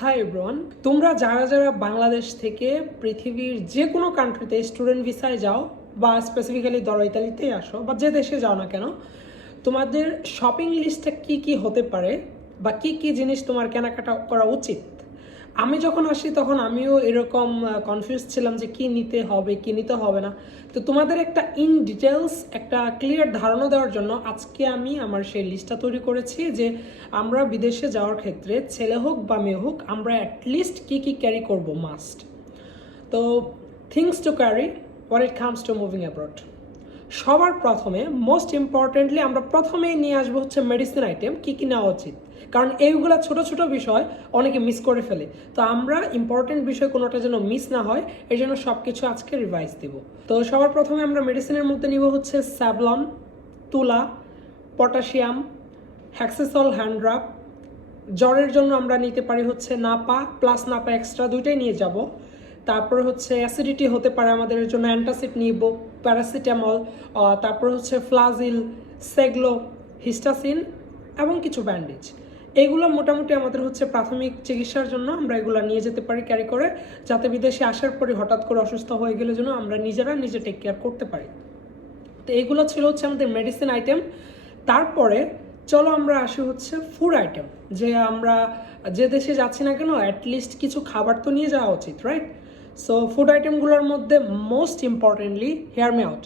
Hi everyone তোমরা যারা যারা বাংলাদেশ থেকে পৃথিবীর যে কোনো কান্ট্রিতে স্টুডেন্ট ভিসায় যাও, বা স্পেসিফিক্যালি ধরো ইতালিতেই আসো, বা যে দেশে যাও না কেন, তোমাদের শপিং লিস্টটা কি কি হতে পারে, বা কি কি জিনিস তোমার কেনাকাটা করা উচিত? আমি যখন আসি তখন আমিও এরকম কনফিউজ ছিলাম যে কি নিতে হবে, কি নিতে হবে না। তো তোমাদের একটা ইন ডিটেলস একটা ক্লিয়ার ধারণা দেওয়ার জন্য আজকে আমি আমার সেই লিস্টটা তৈরি করেছি যে আমরা বিদেশে যাওয়ার ক্ষেত্রে ছেলে হোক বা মেয়ে হোক, আমরা অ্যাটলিস্ট কি কি ক্যারি করব must to things to carry where it comes to moving abroad সবার প্রথমে মোস্ট ইম্পর্টেন্টলি আমরা প্রথমেই নিয়ে আসব হচ্ছে মেডিসিন আইটেম কী কী নেওয়া উচিত। কারণ এইগুলা ছোট ছোট বিষয় অনেকে মিস করে ফেলে। তো আমরা ইম্পর্টেন্ট বিষয় কোনোটা যেন মিস না হয়, এই জন্য সব কিছু আজকে রিভাইজ দিব। তো সবার প্রথমে আমরা মেডিসিনের মধ্যে নিব হচ্ছে স্যাভলন, তুলা, পটাশিয়াম হ্যাক্সেসল হ্যান্ড্রাপ জ্বরের জন্য আমরা নিতে পারি হচ্ছে নাপা প্লাস নাপা এক্সট্রা দুইটাই নিয়ে যাব। তারপর হচ্ছে অ্যাসিডিটি হতে পারে আমাদের জন্য অ্যান্টাসিড নিব প্যারাসিটামল তারপর হচ্ছে ফ্লাজিল সেগলো হিস্টাসিন এবং কিছু ব্যান্ডেজ এগুলো মোটামুটি আমাদের হচ্ছে প্রাথমিক চিকিৎসার জন্য আমরা এগুলো নিয়ে যেতে পারি ক্যারি করে, যাতে বিদেশে আসার পরে হঠাৎ করে অসুস্থ হয়ে গেলে যেন আমরা নিজেরা নিজে টেক কেয়ার করতে পারি। তো এগুলো ছিল হচ্ছে আমাদের মেডিসিন আইটেম তারপরে চলো আমরা আসি হচ্ছে ফুড আইটেম যে আমরা যে দেশে যাচ্ছি না কেন অ্যাটলিস্ট কিছু খাবার তো নিয়ে যাওয়া উচিত রাইট সো ফুড আইটেমগুলোর মধ্যে most importantly hear me out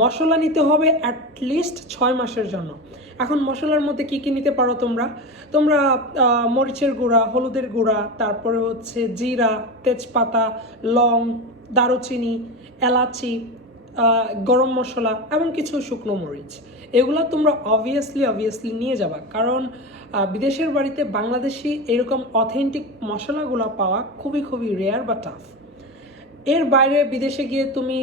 মশলা নিতে হবে অ্যাটলিস্ট ছয় মাসের জন্য। এখন মশলার মধ্যে কি কি নিতে পারো তোমরা? তোমরা মরিচের গুঁড়া, হলুদের গুঁড়া, তারপরে হচ্ছে জিরা, তেজপাতা, লং, দারুচিনি, এলাচি গরম মশলা এমন কিছু শুকনো মরিচ। এগুলো তোমরা অবভিয়াসলি অবভিয়াসলি নিয়ে যাবা। কারণ বিদেশের বাড়িতে বাংলাদেশি এরকম অথেন্টিক মশলাগুলো পাওয়া খুবই খুবই রেয়ার বা টাফ এর বাইরে বিদেশে গিয়ে তুমি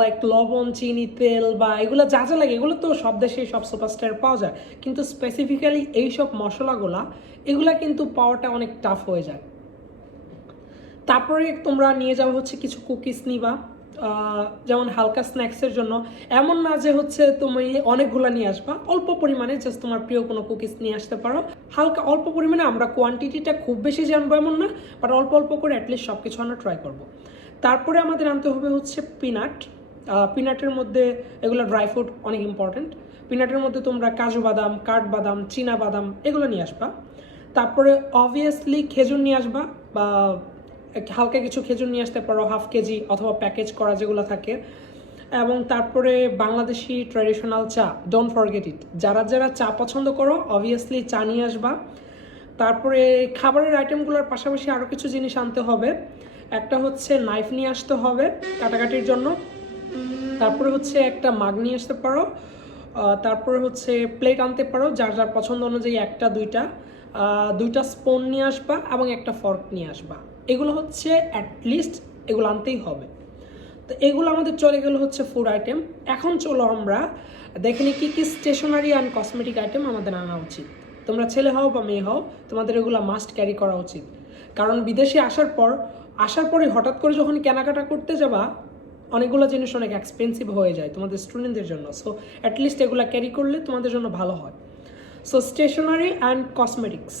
লাইক লবণ, চিনি, তেল বা এগুলো যা যা লাগে, এগুলো তো সব দেশেই সব সুপারস্টার পাওয়া যায়। কিন্তু স্পেসিফিক্যালি এইসব মশলাগুলা, এগুলা কিন্তু পাওয়াটা অনেক টাফ হয়ে যায়। তারপরে তোমরা নিয়ে যাওয়া হচ্ছে কিছু কুকিজ নিবা যেমন হালকা স্ন্যাক্সের জন্য। এমন না যে হচ্ছে তুমি অনেকগুলো নিয়ে আসবা, অল্প পরিমাণে জাস্ট তোমার প্রিয় কোনো কুকিজ নিয়ে আসতে পারো। হালকা অল্প পরিমাণে আমরা কোয়ান্টিটিটা খুব বেশি জানব এমন না বাট অল্প অল্প করে অ্যাটলিস্ট সব কিছু আমরা ট্রাই করব। তারপরে আমাদের আনতে হবে হচ্ছে পিনাট। পিনাটের মধ্যে এগুলো ড্রাই ফ্রুট অনেক ইম্পর্টেন্ট পিনাটের মধ্যে তোমরা কাজু বাদাম কাঠবাদাম চীনা বাদাম এগুলো নিয়ে আসবা। তারপরে অবভিয়াসলি খেজুর নিয়ে আসবা বা হালকা কিছু খেজুর নিয়ে আসতে পারো হাফ কেজি অথবা প্যাকেজ করা যেগুলো থাকে। এবং তারপরে বাংলাদেশি ট্র্যাডিশনাল চা ডোন্ট ফরগেট ইট যারা যারা চা পছন্দ করো অবভিয়াসলি চা নিয়ে আসবা। তারপরে খাবারের আইটেমগুলোর পাশাপাশি আরও কিছু জিনিস আনতে হবে। একটা হচ্ছে নাইফ নিয়ে আসতে হবে কাটাকাটির জন্য। তারপরে হচ্ছে একটা মাগ নিয়ে আসতে পারো। তারপরে হচ্ছে প্লেট আনতে পারো, যার যার পছন্দ অনুযায়ী একটা, দুইটা। দুইটা স্পুন নিয়ে আসবা এবং একটা ফর্ক নিয়ে আসবা। এগুলো হচ্ছে অ্যাটলিস্ট এগুলো আনতেই হবে। তো এগুলো আমাদের চলে গেল হচ্ছে ফুড আইটেম এখন চলো আমরা দেখে নিই কী কী স্টেশনারি অ্যান্ড কসমেটিক আইটেম আমাদের আনা উচিত। তোমরা ছেলে হও বা মেয়ে হও, তোমাদের এগুলো মাস্ট ক্যারি করা উচিত। কারণ বিদেশে আসার পর আসার পরে হঠাৎ করে যখন কেনাকাটা করতে যাবা, অনেকগুলো জিনিস অনেক এক্সপেন্সিভ হয়ে যায় তোমাদের স্টুডেন্টদের জন্য। সো অ্যাটলিস্ট এগুলো ক্যারি করলে তোমাদের জন্য ভালো হয়। সো স্টেশনারি অ্যান্ড কসমেটিক্স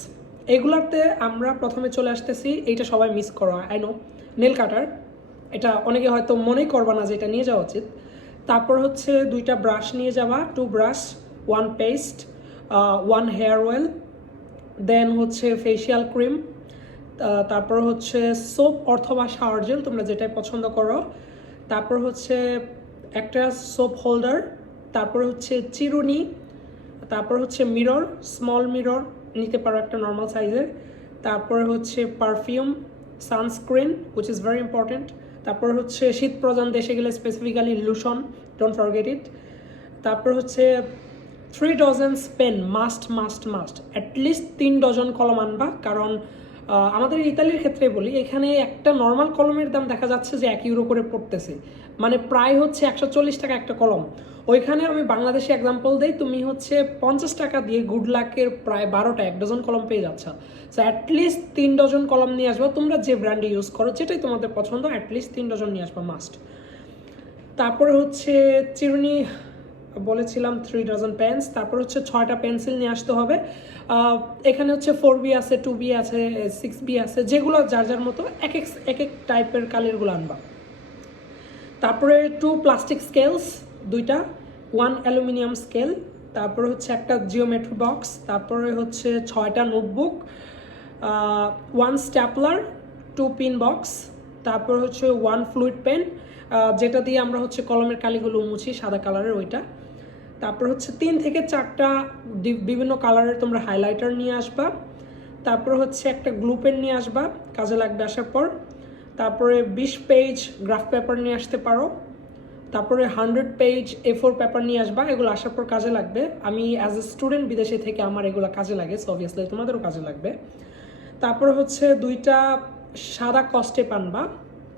এগুলোতে আমরা প্রথমে চলে আসতেছি, এইটা সবাই মিস করো আই নো নেল কাটার এটা অনেকে হয়তো মনেই করবা না যে এটা নিয়ে যাওয়া উচিত। তারপর হচ্ছে দুইটা ব্রাশ নিয়ে যাওয়া two brush one paste one hair oil then হচ্ছে ফেসিয়াল ক্রিম তারপর হচ্ছে সোপ অথবা শাওয়ার জেল তোমরা যেটাই পছন্দ করো। তারপর হচ্ছে একটা সোপ হোল্ডার তারপর হচ্ছে চিরুনি, তারপর হচ্ছে মিরর স্মল মিরর নিতে পারো একটা নর্মাল সাইজের তারপর হচ্ছে perfume sunscreen which is very important তারপর হচ্ছে শীত প্রধান দেশে গেলে specifically lotion don't forget it তারপর হচ্ছে three dozens pen must must must at least তিন ডজন কলম আনবা, কারণ আমাদের ইতালির ক্ষেত্রে বলি, এখানে একটা নর্মাল কলমের দাম দেখা যাচ্ছে যে এক ইউরো করে পড়তেছে। মানে প্রায় হচ্ছে একশো চল্লিশ টাকা একটা কলম। ওইখানে আমি বাংলাদেশে এক্সাম্পল দেই, তুমি হচ্ছে পঞ্চাশ টাকা দিয়ে গুড লাকের প্রায় বারোটা এক ডজন কলম পেয়ে যাচ্ছ। সো অ্যাটলিস্ট তিন ডজন কলম নিয়ে আসবা। তোমরা যে ব্র্যান্ডে ইউজ করো, যেটাই তোমাদের পছন্দ অ্যাটলিস্ট তিন ডজন নিয়ে আসবা মাস্ট তারপরে হচ্ছে চিরুনি, বলেছিলাম থ্রি ডজন পেন্স তারপর হচ্ছে ছয়টা পেন্সিল নিয়ে আসতে হবে। এখানে হচ্ছে ফোর বি আছে টু বি আছে সিক্স বি আছে, যেগুলো যার যার মতো এক এক এক এক টাইপের কালিরগুলো আনবা। তারপরে টু প্লাস্টিক স্কেলস দুইটা ওয়ান অ্যালুমিনিয়াম স্কেল তারপরে হচ্ছে একটা জিওমেট্রি বক্স তারপরে হচ্ছে ছয়টা notebook one stapler two pin box তারপর হচ্ছে ওয়ান ফ্লুইড পেন যেটা দিয়ে আমরা হচ্ছে কলমের কালিগুলো মুছি, সাদা কালারের ওইটা। তারপর হচ্ছে তিন থেকে চারটা বিভিন্ন কালারের তোমরা হাইলাইটার নিয়ে আসবা। তারপর হচ্ছে একটা গ্লু পেন নিয়ে আসবা কাজে লাগবে আসার পর। তারপরে বিশ পেজ গ্রাফ পেপার নিয়ে আসতে পারো। তারপরে hundred page A four paper নিয়ে আসবা এগুলো আসার পর কাজে লাগবে। আমি অ্যাজ এ স্টুডেন্ট বিদেশে থেকে আমার এগুলো কাজে লাগে সো অবভিয়াসলি তোমাদেরও কাজে লাগবে। তারপরে হচ্ছে দুইটা সাদা কস্টে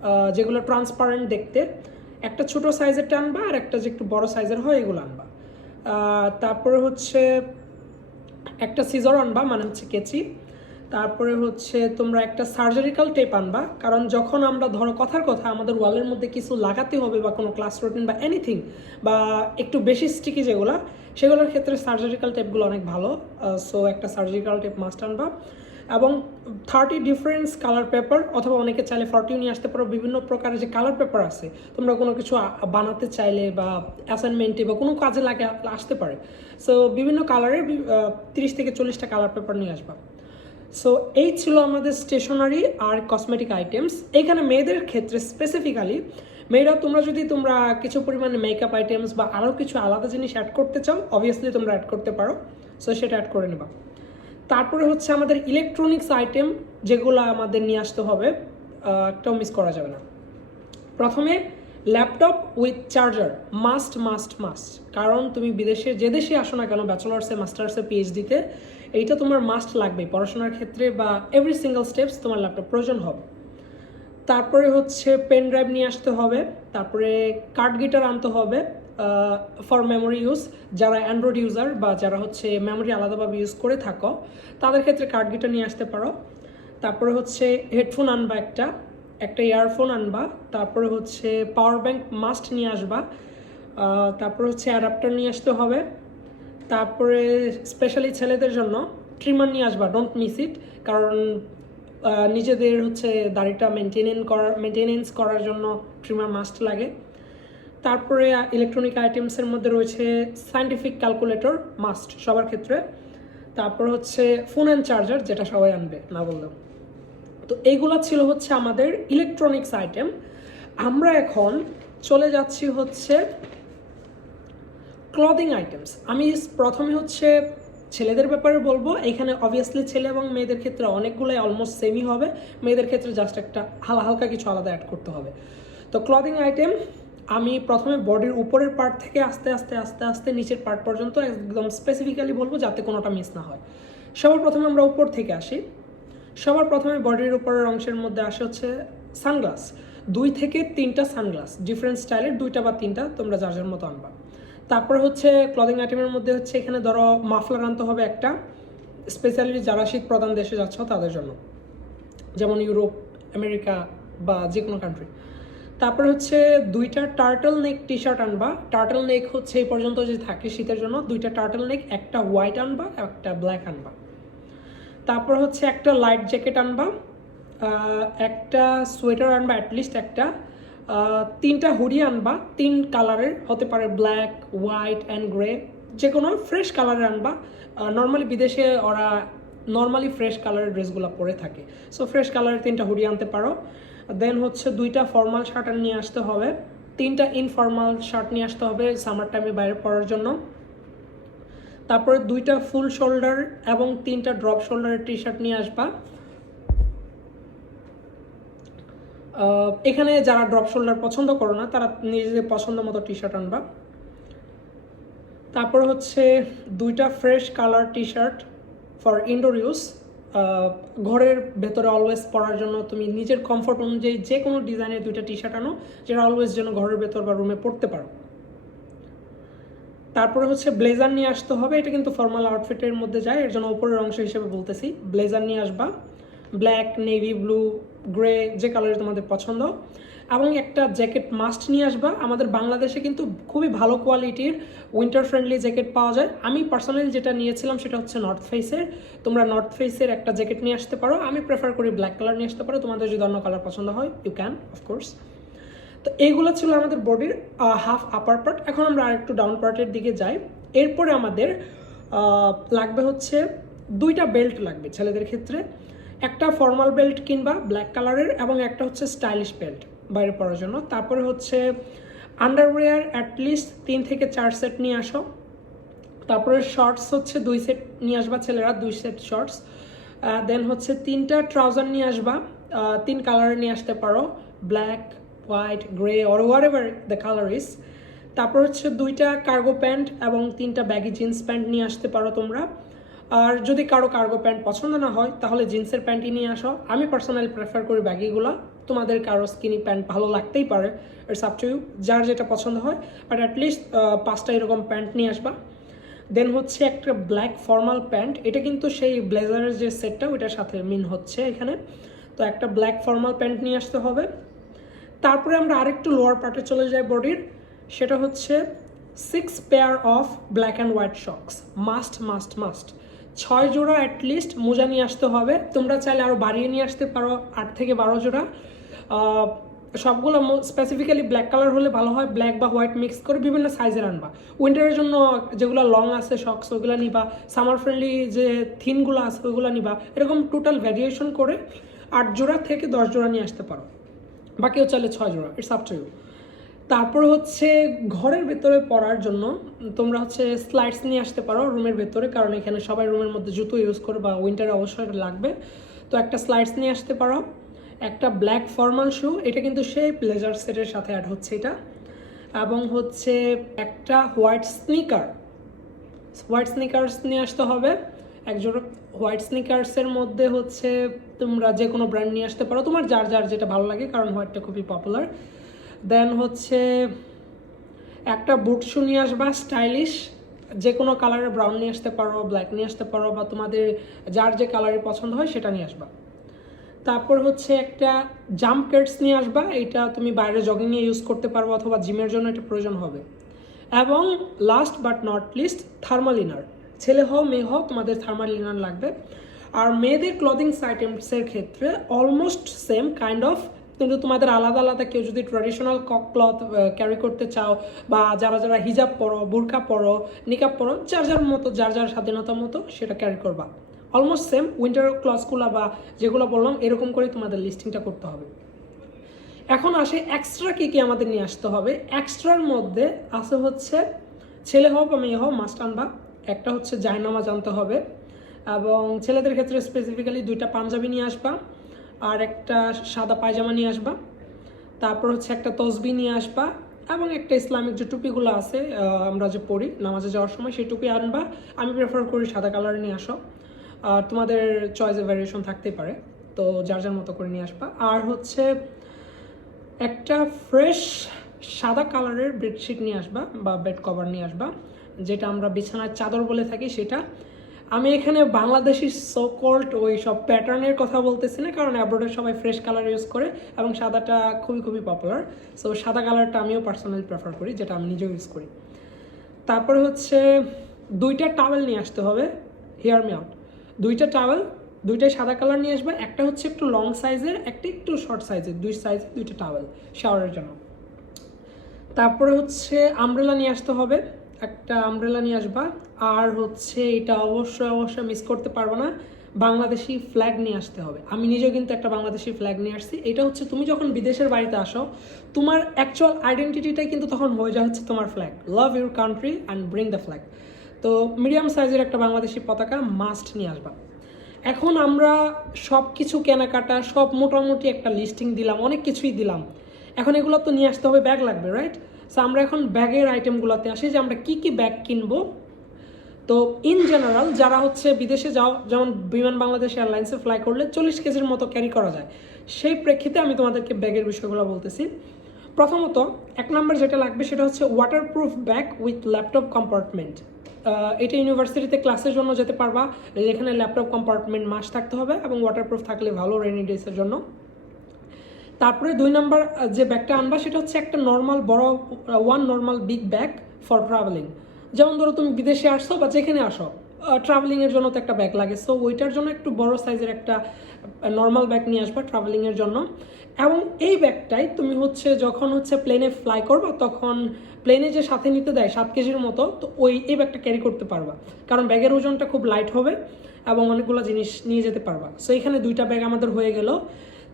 আহ, যেগুলো ট্রান্সপারেন্ট দেখতে। একটা ছোট সাইজের টানবা আর একটা যে একটু বড় সাইজের হয় এগুলো আনবা। তারপরে হচ্ছে একটা সিজার আনবা মানে হচ্ছে কেচি। তারপরে হচ্ছে তোমরা একটা সার্জারিক্যাল টেপ আনবা। কারণ যখন আমরা ধরো কথার কথা, আমাদের ওয়ালের মধ্যে কিছু লাগাতে হবে বা কোনো ক্লাস রুটিন বা এনিথিং বা একটু বেশি স্টিকি যেগুলো, সেগুলোর ক্ষেত্রে সার্জারিক্যাল টেপগুলো অনেক ভালো। সো একটা সার্জারিক্যাল টেপ মাস্ট আনবা। এবং থার্টি ডিফারেন্স কালার পেপার অথবা অনেকে চাইলে ফর্টিও নিয়ে আসতে পারো, বিভিন্ন প্রকারের যে কালার পেপার আছে, তোমরা কোনো কিছু বানাতে চাইলে বা অ্যাসাইনমেন্টে বা কোনো কাজে লাগে, আসতে পারে। সো বিভিন্ন কালারের তিরিশ থেকে চল্লিশটা কালার পেপার নিয়ে আসবা। সো এই ছিল আমাদের স্টেশনারি আর কসমেটিক আইটেমস এখানে মেয়েদের ক্ষেত্রে স্পেসিফিক্যালি মেয়েরা তোমরা যদি তোমরা কিছু পরিমাণে মেকআপ আইটেমস বা আরও কিছু আলাদা জিনিস অ্যাড করতে চাও অবভিয়াসলি তোমরা অ্যাড করতে পারো। সো সেটা অ্যাড করে নেবা। তারপরে হচ্ছে আমাদের ইলেকট্রনিক্স আইটেম যেগুলো আমাদের নিয়ে আসতে হবে একটাও মিস করা যাবে না। প্রথমে laptop with charger must must must কারণ তুমি বিদেশে, যে দেশে আসো না কেন ব্যাচেলার্সে মাস্টার্সে পিএইচডিতে এইটা তোমার মাস্ট লাগবে পড়াশোনার ক্ষেত্রে বা এভরি সিঙ্গেল স্টেপস তোমার ল্যাপটপ প্রয়োজন হবে। তারপরে হচ্ছে পেন ড্রাইভ নিয়ে আসতে হবে, তারপরে কার্ড গিটার আনতে হবে ফর মেমোরি ইউজ যারা অ্যান্ড্রয়েড ইউজার বা যারা হচ্ছে মেমোরি আলাদাভাবে ইউজ করে থাকো, তাদের ক্ষেত্রে কার্ড গিটার নিয়ে আসতে পারো। তারপরে হচ্ছে হেডফোন আনবা একটা একটা ইয়ারফোন আনবা, তারপরে হচ্ছে পাওয়ার ব্যাংক মাস্ট নিয়ে আসবা তারপরে হচ্ছে অ্যাডাপ্টার নিয়ে আসতে হবে, তারপরে স্পেশালি ছেলেদের জন্য ট্রিমার নিয়ে আসবা ডোন্ট মিস ইট কারণ নিজেদের হচ্ছে দাড়িটা মেনটেনেন করার মেনটেনেন্স করার জন্য ট্রিমার মাস্ট লাগে। তারপরে ইলেকট্রনিক আইটেমসের মধ্যে রয়েছে সায়েন্টিফিক ক্যালকুলেটর মাস্ট সবার ক্ষেত্রে। তারপর হচ্ছে ফোন অ্যান্ড চার্জার যেটা সবাই আনবে, না বললেও। তো এইগুলো ছিল হচ্ছে আমাদের ইলেকট্রনিক্স আইটেম আমরা এখন চলে যাচ্ছি হচ্ছে ক্লদিং আইটেমস আমি প্রথমে হচ্ছে ছেলেদের ব্যাপারে বলব। এখানে অবভিয়াসলি ছেলে এবং মেয়েদের ক্ষেত্রে অনেকগুলোই অলমোস্ট সেমই হবে। মেয়েদের ক্ষেত্রে জাস্ট একটা হালকা হালকা কিছু আলাদা অ্যাড করতে হবে। তো ক্লদিং আইটেম আমি প্রথমে বডির উপরের পার্ট থেকে আস্তে আস্তে আস্তে আস্তে নিচের পার্ট পর্যন্ত একদম স্পেসিফিক্যালি বলব যাতে কোনোটা মিস না হয়। সবার প্রথমে আমরা উপর থেকে আসি। সবার প্রথমে বডির উপরের অংশের মধ্যে আসে হচ্ছে সানগ্লাস দুই থেকে তিনটা সানগ্লাস ডিফারেন্ট স্টাইলের দুইটা বা তিনটা তোমরা যার যার মতো আনবা। তারপরে হচ্ছে ক্লদিং আইটেমের মধ্যে হচ্ছে এখানে ধরো মাফলার আনতে হবে একটা। স্পেশালি যারা শীত প্রধান দেশে যাচ্ছ তাদের জন্য। যেমন ইউরোপ, আমেরিকা বা যে কোনো কান্ট্রি তারপর হচ্ছে দুইটা টার্টল নেক টি শার্ট আনবা। টার্টল নেক হচ্ছে এই পর্যন্ত যে থাকে শীতের জন্য, দুইটা টার্টল নেক একটা হোয়াইট আনবা, একটা ব্ল্যাক আনবা। তারপর হচ্ছে একটা লাইট জ্যাকেট আনবা একটা সোয়েটার আনবা অ্যাটলিস্ট একটা তিনটা হুডি আনবা, তিন কালারের হতে পারে ব্ল্যাক হোয়াইট অ্যান্ড গ্রে যে কোনো ফ্রেশ কালারের আনবা নর্মালি বিদেশে ওরা নর্মালি ফ্রেশ কালারের ড্রেসগুলো পরে থাকে। সো ফ্রেশ কালারের তিনটা হুডি আনতে পারো। দেন হচ্ছে দুইটা ফর্মাল শার্ট নিয়ে আসতে হবে। তিনটা ইনফর্মাল শার্ট নিয়ে আসতে হবে সামার টাইমে বাইরে পরার জন্য। তারপরে দুইটা ফুল শোল্ডার এবং তিনটা ড্রপ শোল্ডারের টি শার্ট নিয়ে আসবা। এখানে যারা ড্রপ শোল্ডার পছন্দ করো না, তারা নিজেদের পছন্দ মতো টি শার্ট আনবা। তারপর হচ্ছে দুইটা fresh colour T shirt for indoor use ঘরের ভেতরে অলওয়েজ পরার জন্য তুমি নিজের কমফোর্ট অনুযায়ী যে কোনো ডিজাইনের দুইটা টি শার্ট আনো, যেটা অলওয়েজ যেন ঘরের ভেতর বা রুমে পরতে পারো। তারপরে হচ্ছে ব্লেজার নিয়ে আসতে হবে, এটা কিন্তু ফর্মাল আউটফিটের মধ্যে যায়, এর জন্য ওপরের অংশ হিসেবে বলতেছি। ব্লেজার নিয়ে আসবা ব্ল্যাক নেভি ব্লু গ্রে যে কালারের তোমাদের পছন্দ। এবং একটা জ্যাকেট মাস্ট নিয়ে আসবা। আমাদের বাংলাদেশে কিন্তু খুবই ভালো কোয়ালিটির উইন্টার ফ্রেন্ডলি জ্যাকেট পাওয়া যায়। আমি পার্সোনালি যেটা নিয়েছিলাম সেটা হচ্ছে নর্থ ফেসের তোমরা নর্থ ফেসের একটা জ্যাকেট নিয়ে আসতে পারো। আমি প্রেফার করি ব্ল্যাক কালার নিয়ে আসতে পারো। তোমাদের যদি অন্য কালার পছন্দ হয় ইউ ক্যান অফকোর্স তো এইগুলো ছিল আমাদের বডির হাফ আপার পার্ট এখন আমরা আরেকটু ডাউন পার্টের দিকে যাই। এরপরে আমাদের লাগবে হচ্ছে দুইটা বেল্ট লাগবে ছেলেদের ক্ষেত্রে। একটা ফর্মাল বেল্ট কিনবা ব্ল্যাক কালারের এবং একটা হচ্ছে স্টাইলিশ বেল্ট বাইরে পড়ার জন্য। তারপরে হচ্ছে আন্ডারওয়্যার অ্যাটলিস্ট তিন থেকে চার সেট নিয়ে আসো। তারপরে শর্টস হচ্ছে দুই সেট নিয়ে আসবা ছেলেরা, দুই সেট শর্টস দেন হচ্ছে তিনটা ট্রাউজার নিয়ে আসবা। তিন কালারের নিয়ে আসতে পারো। Black white grey or whatever the colour is তারপর হচ্ছে দুইটা কার্গো প্যান্ট এবং তিনটা ব্যাগি জিন্স প্যান্ট নিয়ে আসতে পারো তোমরা। আর যদি কারও কার্গো প্যান্ট পছন্দ না হয়, তাহলে জিন্সের প্যান্টই নিয়ে আসো। আমি পার্সোনালি প্রেফার করি ব্যাগিগুলো তোমাদের কারও স্কিনি প্যান্ট ভালো লাগতেই পারে। ইটস আপ টু ইউ যার যেটা পছন্দ হয়। বাট অ্যাটলিস্ট পাঁচটা এরকম প্যান্ট নিয়ে আসবা। দেন হচ্ছে একটা ব্ল্যাক ফর্মাল প্যান্ট এটা কিন্তু সেই ব্লেজারের যে সেটটা ওইটার সাথে মিন হচ্ছে এখানে। তো একটা ব্ল্যাক ফর্মাল প্যান্ট নিয়ে আসতে হবে। তারপরে আমরা আরেকটু লোয়ার পার্টে চলে যাই বডির সেটা হচ্ছে six pair of black and white socks must must must ছয় জোড়া অ্যাটলিস্ট মোজা নিয়ে আসতে হবে। তোমরা চাইলে আরও বাড়িয়ে নিয়ে আসতে পারো। আট থেকে বারো জোড়া। সবগুলো স্পেসিফিক্যালি ব্ল্যাক কালার হলে ভালো হয় ব্ল্যাক বা হোয়াইট মিক্স করে বিভিন্ন সাইজের আনবা। উইন্টারের জন্য যেগুলো লং আছে শক্স ওইগুলো নিবা। সামার ফ্রেন্ডলি যে থিনগুলো আছে ওইগুলো নিবা। এরকম টোটাল ভ্যারিয়েশন করে আট জোড়া থেকে দশ জোড়া নিয়ে আসতে পারো। বা কেউ চাইলে ছয় জোড়া ইটস আপ টু ইউ তারপর হচ্ছে ঘরের ভেতরে পড়ার জন্য তোমরা হচ্ছে স্লাইডস নিয়ে আসতে পারো রুমের ভেতরে, কারণ এখানে সবাই রুমের মধ্যে জুতো ইউজ করে বা উইন্টারে অবশ্যই লাগবে। তো একটা স্লাইডস নিয়ে আসতে পারো। একটা ব্ল্যাক ফর্মাল শু এটা কিন্তু সেই প্লেজার সেটের সাথে অ্যাড হচ্ছে এটা। এবং হচ্ছে একটা হোয়াইট স্নিকার হোয়াইট স্নিকার্স নিয়ে আসতে হবে। একজোড়া হোয়াইট স্নিকার্সের মধ্যে হচ্ছে তোমরা যে কোনো ব্র্যান্ড নিয়ে আসতে পারো। তোমার যার যার যেটা ভালো লাগে, কারণ হোয়াইটটা খুবই পপুলার দেন হচ্ছে একটা বুট শু নিয়ে আসবা স্টাইলিশ যে কোনো কালারের ব্রাউন নিয়ে আসতে পারো ব্ল্যাক নিয়ে আসতে পারো, বা তোমাদের যার যে কালারের পছন্দ হয় সেটা নিয়ে আসবা। তারপর হচ্ছে একটা জাম্প কেটস নিয়ে আসবা, এটা তুমি বাইরে জগিংয়ে ইউজ করতে পারব অথবা জিমের জন্য এটা প্রয়োজন হবে। এবং last but not least thermal inner ছেলে হও, মেয়ে হও, তোমাদের থার্মাল ইনার লাগবে। আর মেয়েদের ক্লদিংস আইটেমসের ক্ষেত্রে অলমোস্ট সেম কাইন্ড অফ কিন্তু তোমাদের আলাদা আলাদা কেউ যদি ট্র্যাডিশনাল কক ক্লথ ক্যারি করতে চাও বা যারা যারা হিজাব পরো বোরকা পরো নিকাব পরো, যার যার মতো, যার যার স্বাধীনতা মতো সেটা ক্যারি করবা। অলমোস্ট সেম উইন্টার ক্লথসগুলো বা যেগুলো বললাম, এরকম করে তোমাদের লিস্টিংটা করতে হবে। এখন আসে এক্সট্রা কী কী আমাদের নিয়ে আসতে হবে। এক্সট্রার মধ্যে আছে হচ্ছে, ছেলে হোক বা মেয়ে হোক মাস্ট আনবা। একটা হচ্ছে জায়নামা জানতে হবে। এবং ছেলেদের ক্ষেত্রে স্পেসিফিক্যালি দুইটা পাঞ্জাবি নিয়ে আসবা, আর একটা সাদা পায়জামা নিয়ে আসবা। তারপর হচ্ছে একটা তসবি নিয়ে আসবা, এবং একটা ইসলামিক যে টুপিগুলো আছে আমরা যে পড়ি নামাজে যাওয়ার সময় সেই টুপি আনবা। আমি প্রেফার করি সাদা কালার নিয়ে আসো। আর তোমাদের চয়েসে ভ্যারিয়েশন থাকতেই পারে, তো যার যার মতো করে নিয়ে আসবা। আর হচ্ছে একটা ফ্রেশ সাদা কালারের বেডশিট নিয়ে আসবা বা বেড কভার নিয়ে আসবা, যেটা আমরা বিছানার চাদর বলে থাকি সেটা। আমি এখানে বাংলাদেশি সোকল্ড ওই সব প্যাটার্নের কথা বলতেছি না, কারণ অ্যাব্রোডের সবাই ফ্রেশ কালার ইউজ করে এবং সাদাটা খুবই খুবই পপুলার সো সাদা কালারটা আমিও পার্সোনালি প্রেফার করি, যেটা আমি নিজেও ইউজ করি। তারপরে হচ্ছে দুইটা টাওয়েল নিয়ে আসতে হবে হেয়ার মি আউট দুইটা টাওয়েল দুইটাই সাদা কালার নিয়ে আসবে, একটা হচ্ছে একটু লং সাইজের একটা একটু শর্ট সাইজের দুই সাইজের দুইটা টাওয়েল শাওয়ারের জন্য। তারপরে হচ্ছে আমব্রেলা নিয়ে আসতে হবে, একটা আমব্রেলা নিয়ে আসবা, আর হচ্ছে এটা অবশ্যই অবশ্যই মিস করতে পারব না, বাংলাদেশি ফ্ল্যাগ নিয়ে আসতে হবে। আমি নিজেও কিন্তু একটা বাংলাদেশি ফ্ল্যাগ নিয়ে আসছি, এটা হচ্ছে তুমি যখন বিদেশের বাড়িতে আসো, তোমার অ্যাকচুয়াল আইডেন্টিটিটাই কিন্তু তখন হয়ে যায় হচ্ছে তোমার flag love your country and bring the flag তো মিডিয়াম সাইজের একটা বাংলাদেশি পতাকা মাস্ট নিয়ে আসবা। এখন আমরা সব কিছু কেনাকাটা, সব মোটামুটি একটা লিস্টিং দিলাম, অনেক কিছুই দিলাম। এখন এগুলো তো নিয়ে আসতে হবে ব্যাগ লাগবে রাইট সো আমরা এখন ব্যাগের আইটেমগুলোতে আসি যে আমরা কী কী ব্যাগ কিনবো। তো ইন জেনারেল যারা হচ্ছে বিদেশে যাও, যেমন বিমান বাংলাদেশ এয়ারলাইন্সে ফ্লাই করলে চল্লিশ কেজির মতো ক্যারি করা যায়। সেই প্রেক্ষিতে আমি তোমাদেরকে ব্যাগের বিষয়গুলো বলতেছি। প্রথমত, এক নম্বর যেটা লাগবে সেটা হচ্ছে waterproof bag with laptop compartment এটা ইউনিভার্সিটিতে ক্লাসের জন্য যেতে পারবা। যেখানে ল্যাপটপ কম্পার্টমেন্ট মাস থাকতে হবে এবং ওয়াটারপ্রুফ থাকলে ভালো রেনি ডেসের জন্য। তারপরে দুই নাম্বার যে ব্যাগটা আনবা, সেটা হচ্ছে একটা নর্মাল বড় one normal big bag for travelling যেমন ধরো তুমি বিদেশে আসছো বা যেখানে আসো ট্রাভেলিংয়ের জন্য তো একটা ব্যাগ লাগে। সো ওইটার জন্য একটু বড় সাইজের একটা নর্মাল ব্যাগ নিয়ে আসবা ট্রাভেলিংয়ের জন্য। এবং এই ব্যাগটাই তুমি হচ্ছে যখন হচ্ছে প্লেনে ফ্লাই করবা, তখন প্লেনে যে সাথে নিতে দেয় সাত কেজির মতো, তো ওই, এই ব্যাগটা ক্যারি করতে পারবা। কারণ ব্যাগের ওজনটা খুব লাইট হবে এবং অনেকগুলো জিনিস নিয়ে যেতে পারবা। সো এখানে দুইটা ব্যাগ আমাদের হয়ে গেল।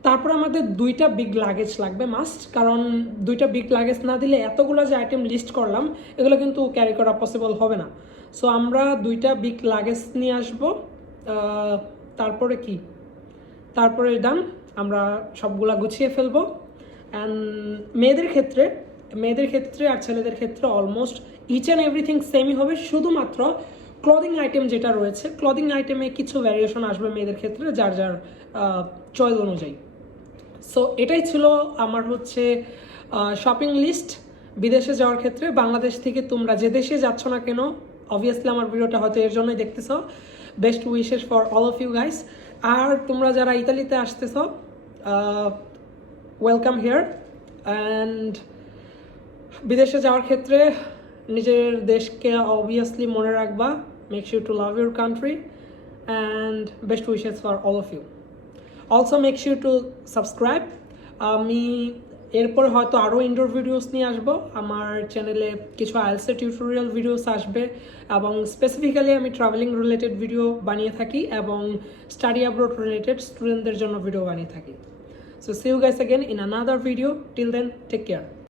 তারপর আমাদের দুইটা বিগ লাগেজ লাগবে মাস্ট কারণ দুইটা বিগ লাগেজ না দিলে এতগুলো যে আইটেম লিস্ট করলাম, এগুলো কিন্তু ক্যারি করা পসিবল হবে না। সো আমরা দুইটা বিগ লাগেজ নিয়ে আসব। তারপরে কি? তারপরে ডান আমরা সবগুলা গুছিয়ে ফেলব। অ্যান্ড মেয়েদের ক্ষেত্রে মেয়েদের ক্ষেত্রে আর ছেলেদের ক্ষেত্রে অলমোস্ট ইচ অ্যান্ড এভরিথিং সেমই হবে। শুধুমাত্র ক্লদিং আইটেম যেটা রয়েছে ক্লদিং আইটেমে কিছু ভ্যারিয়েশন আসবে মেয়েদের ক্ষেত্রে যার যার চয়েস অনুযায়ী। সো এটাই ছিল আমার হচ্ছে শপিং লিস্ট বিদেশে যাওয়ার ক্ষেত্রে। বাংলাদেশ থেকে তোমরা যে দেশে যাচ্ছ না কেন অবভিয়াসলি আমার ভিডিওটা হয়তো এর জন্যই দেখতেছ। Best wishes for all of you guys আর তোমরা যারা ইতালিতে আসতেছ ওয়েলকাম হিয়ার অ্যান্ড বিদেশে যাওয়ার ক্ষেত্রে নিজের দেশকে অবভিয়াসলি মনে রাখবা make sure to love your country and best wishes for all of you also make sure to subscribe আমি এরপরে হয়তো আরও ইনডোর ভিডিওস নিয়ে আসব। আমার চ্যানেলে কিছু আইএলসের টিউটোরিয়াল ভিডিওস আসবে এবং স্পেসিফিক্যালি আমি ট্রাভেলিং রিলেটেড ভিডিও বানিয়ে থাকি এবং স্টাডি অ্যাব্রোড রিলেটেড স্টুডেন্টদের জন্য ভিডিও বানিয়ে থাকি। So see you guys again in another video till then take care